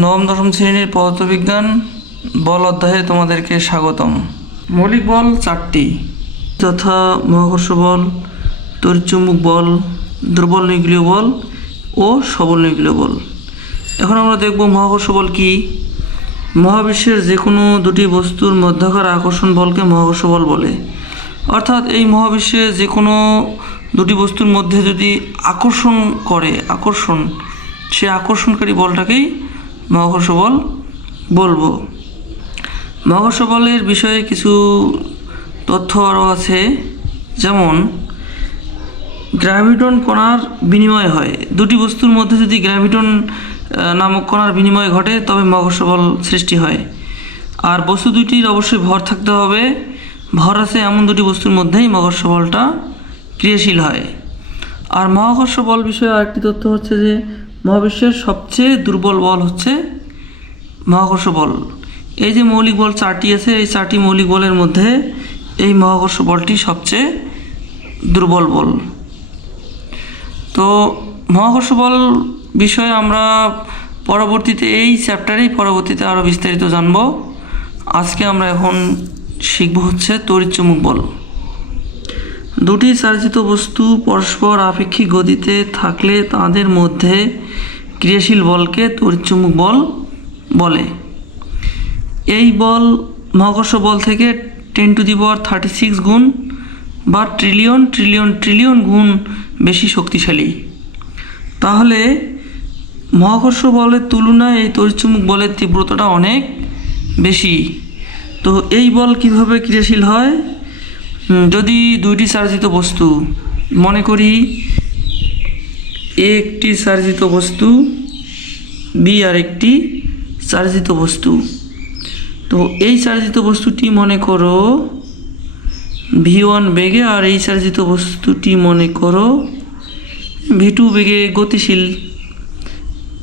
নবম দশম শ্রেণীর পদার্থবিজ্ঞান বল অধ্যায়ে তোমাদেরকে স্বাগতম। মৌলিক বল চারটি, যথা মহাকর্ষ বল, তড়িৎচুম্বক বল, দুর্বল নিউক্লিয় বল ও সবল নিউক্লিয় বল। এখন আমরা দেখব মহাকর্ষ বল কি। মহাবিশ্বের যে কোনো দুটি বস্তুর মধ্যাকার আকর্ষণ বলকে মহাকর্ষ বল বলে। অর্থাৎ এই মহাবিশ্বে যে কোনো দুটি বস্তুর মধ্যে যদি সে আকর্ষণকারী বলটাকেই মহাকর্ষ বল বলবো। মহাকর্ষ বলের বিষয়ে কিছু তথ্য আরও আছে, যেমন গ্র্যাভিটন কণার বিনিময় হয়। দুটি বস্তুর মধ্যে যদি গ্র্যাভিটন নামক কণার বিনিময় ঘটে তবে মহাকর্ষ বল সৃষ্টি হয়। আর বস্তু দুটির অবশ্যই ভর থাকতে হবে, ভর আছে এমন দুটি বস্তুর মধ্যেই মহাকর্ষ বলটা ক্রিয়াশীল হয়। আর মহাকর্ষ বল বিষয়ে আরেকটি তথ্য হচ্ছে যে মহাবিশ্বের সবচেয়ে দুর্বল বল হচ্ছে মহাকর্ষ বল। এই যে মৌলিক বল চারটি আছে, এই চারটি মৌলিক বলের মধ্যে এই মহাকর্ষ বলটি সবচেয়ে দুর্বল বল। তো মহাকর্ষ বল বিষয়ে আমরা পরবর্তীতে এই চ্যাপ্টারেই আরও বিস্তারিত জানব। আজকে আমরা এখন শিখব হচ্ছে তড়িৎচুম্বক বল। দুটি চার্জিত বস্তু পরস্পর আপেক্ষিক গতিতে থাকলে তাদের মধ্যে ক্রিয়াশীল বলকে তড়িৎচুম্বক বল বলে। এই বল মহাকর্ষ বল থেকে 10⁻36 গুণ বা ট্রিলিয়ন গুণ বেশি শক্তিশালী। তাহলে মহাকর্ষ বলের তুলনায় এই তড়িৎচুম্বক বলের তীব্রতাটা অনেক বেশি। তো এই বল কিভাবে ক্রিয়াশীল হয়? যদি দুইটি চার্জিত বস্তু, মনে করি এ একটি চার্জিত বস্তু, বি আর একটি চার্জিত বস্তু। তো এই চার্জিত বস্তুটি মনে করো v1 বেগে, আর এই চার্জিত বস্তুটি মনে করো v2 বেগে গতিশীল।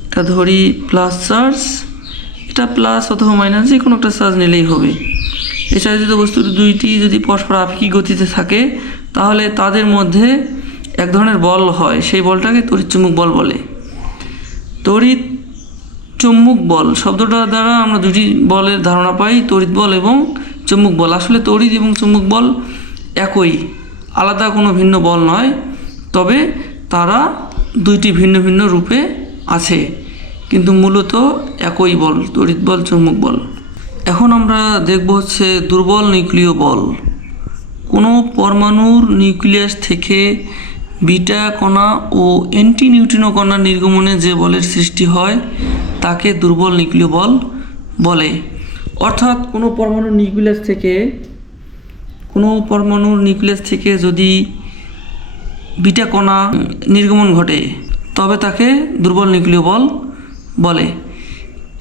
এটা ধরি প্লাস চার্জ, এটা প্লাস অথবা মাইনাস যে কোনো একটা চার্জ নিলেই হবে। এই চার্জিত বস্তু দুইটি যদি পরস্পর আপেক্ষিক গতিতে থাকে তাহলে তাদের মধ্যে এক ধরনের বল হয়, সেই বলটাকে তড়িৎচুম্বক বল বলে। তড়িৎচুম্বক বল শব্দটা দ্বারা আমরা দুটি বলের ধারণা পাই, তড়িৎ বল এবং চুম্বক বল। আসলে তড়িৎ এবং চুম্বক বল একই, আলাদা কোনো ভিন্ন বল নয়, তবে তারা দুইটি ভিন্ন ভিন্ন রূপে আছে, কিন্তু মূলত একই বল, তড়িৎ বল চুম্বক বল। এখন আমরা দেখব হচ্ছে দুর্বল নিউক্লিয় বল। কোনো পরমাণুর নিউক্লিয়াস থেকে বিটা কণা ও অ্যান্টি নিউট্রিনো কণা নির্গমনে যে বলের সৃষ্টি হয় তাকে দুর্বল নিউক্লিয় বল বলে। অর্থাৎ কোনো পরমাণুর নিউক্লিয়াস থেকে যদি বিটা কণা নির্গমন ঘটে তবে তাকে দুর্বল নিউক্লিয় বল বলে।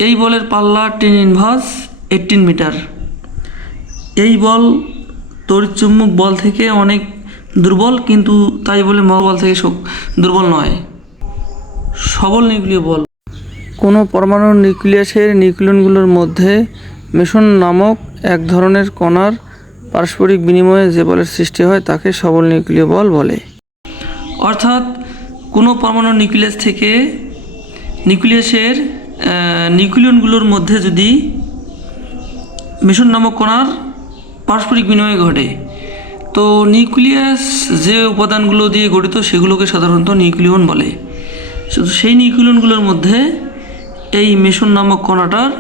এই বলের পাল্লা 10⁻18 মিটার। এই বল তড়িৎচুম্বক বল থেকে অনেক দুর্বল, কিন্তু তাই বলে মহাবল থেকে দুর্বল নয়। সবল নিউক্লিয় বল। কোনো পরমাণুর নিউক্লিয়াসের নিউক্লিয়নগুলোর মধ্যে মেসন নামক এক ধরনের কণার পারস্পরিক বিনিময়ে যে বলের সৃষ্টি হয় তাকে সবল নিউক্লিয় বল বলে। অর্থাৎ কোনো পরমাণুর নিউক্লিয়াসের নিউক্লিয়নগুলোর মধ্যে যদি মেসন নামক কণার পারস্পরিক বিনিময় ঘটে, তো নিউক্লিয়াস যে উপাদানগুলো দিয়ে গঠিত সেগুলোকে সাধারণত নিউক্লিয়ন বলে। শুধু সেই নিউক্লিয়নগুলোর মধ্যে এই মেসন নামক কণাটার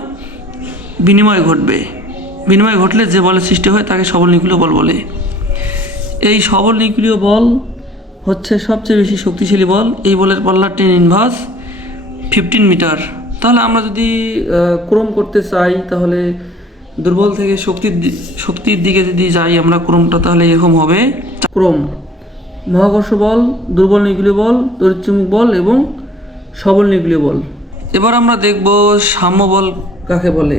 বিনিময় ঘটলে যে বলের সৃষ্টি হয় তাকে সবল নিউক্লিয় বল বলে। এই সবল নিউক্লিয় বল হচ্ছে সবচেয়ে বেশি শক্তিশালী বল। এই বলের পাল্লা 10⁻15 মিটার। তাহলে আমরা যদি ক্রম করতে চাই, তাহলে দুর্বল থেকে শক্তির দিকে যদি যাই আমরা ক্রমটা, তাহলে এরকম হবে ক্রম: মহাকর্ষ বল, দুর্বল নিউক্লিয় বল, তড়িৎচুম্বক বল এবং সবল নিউক্লিয় বল। এবার আমরা দেখব সাম্য বল কাকে বলে।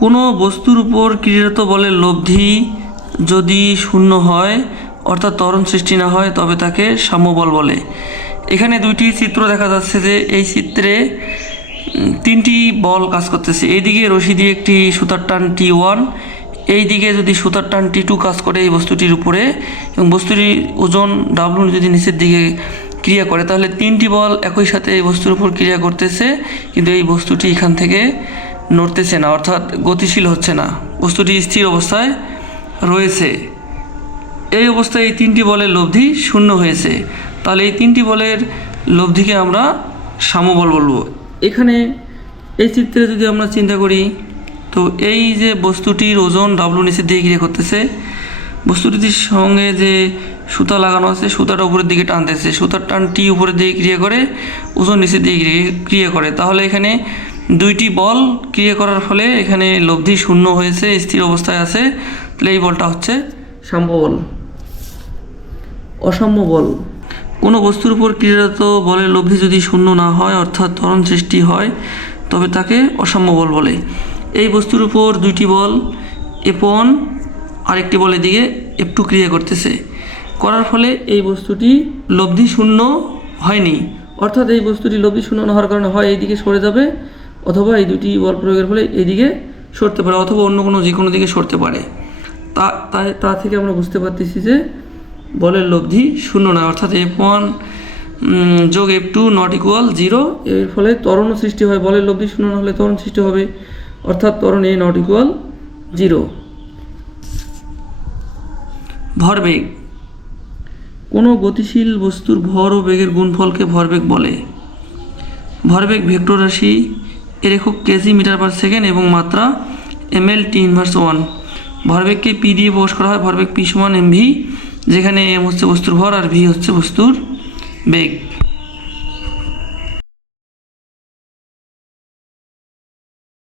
কোনো বস্তুর উপর ক্রিয়ারত বলের লব্ধি যদি শূন্য হয়, অর্থাৎ ত্বরণ সৃষ্টি না হয়, তবে তাকে সাম্য বল বলে। এখানে দুইটি চিত্র দেখা যাচ্ছে, যে এই চিত্রে তিনটি বল কাজ করতেছে। এইদিকে রশি দিয়ে একটি সুতার টান T1, এই দিকে যদি সুতার টান T2 কাজ করে এই বস্তুটির উপরে, এবং বস্তুটির ওজন W যদি নিচের দিকে ক্রিয়া করে, তাহলে তিনটি বল একই সাথে এই বস্তুর উপর ক্রিয়া করতেছে, কিন্তু এই বস্তুটি এখান থেকে নড়তেছে না, অর্থাৎ গতিশীল হচ্ছে না, বস্তুটি স্থির অবস্থায় রয়েছে। এই অবস্থায় এই তিনটি বলের লব্ধি শূন্য হয়েছে, তাহলে এই তিনটি বলের লব্ধিকে আমরা সমবল বলবো। এখানে এই চিত্রে যদি আমরা চিন্তা করি, তো এই যে বস্তুটির ওজন ডাব্লু নিচের দিকে ক্রিয়া করতেছে, বস্তুটির সঙ্গে যে সুতা লাগানো আছে সুতাটা উপরের দিকে টানতেছে, সুতার টানটি উপরের দিকে ক্রিয়া করে, ওজন নিচের দিকে ক্রিয়া করে, তাহলে এখানে দুইটি বল ক্রিয়া করার ফলে এখানে লব্ধি শূন্য হয়েছে, স্থির অবস্থায় আছে, তাহলে এই বলটা হচ্ছে সাম্য বল। অসাম্য বল, কোনো বস্তুর উপর ক্রিয়ারত বলের লব্ধি যদি শূন্য না হয়, অর্থাৎ ত্বরণ সৃষ্টি হয়, তবে তাকে অসাম্য বল বলে। এই বস্তুর উপর দুইটি বল F1 আরেকটি বল এদিকে F2 ক্রিয়া করতেছে, করার ফলে এই বস্তুটি লব্ধি শূন্য হয়নি, অর্থাৎ এই বস্তুটি লব্ধি শূন্য না হওয়ার কারণে হয় এইদিকে সরে যাবে, অথবা এই দুটি বল প্রয়োগের ফলে এইদিকে সরতে পারে, অথবা অন্য যে কোনো দিকে সরতে পারে। তা থেকে আমরা বুঝতে পারতেছি যে বলের লব্ধি শূন্য নয়, অর্থাৎ F1 যোগ F2 নট ইকুয়াল 0, এর ফলে ত্বরণ সৃষ্টি হয়। বলের লব্ধি শূন্য না হলে ত্বরণ সৃষ্টি হবে, অর্থাৎ ত্বরণ A নট ইকুয়াল 0। ভরবেগ, কোনো গতিশীল বস্তুর ভর ও বেগের গুণফলকে ভরবেগ বলে। ভরবেগ ভেক্টর রাশি, এর একক কেজি মিটার পার সেকেন্ড এবং মাত্রা ml T−1। ভরবেগকে পি দিয়ে প্রকাশ করা হয়, ভরবেগ P সমান mv, যেখানে m হচ্ছে বস্তুর ভর আর v হচ্ছে বস্তুর বেগ।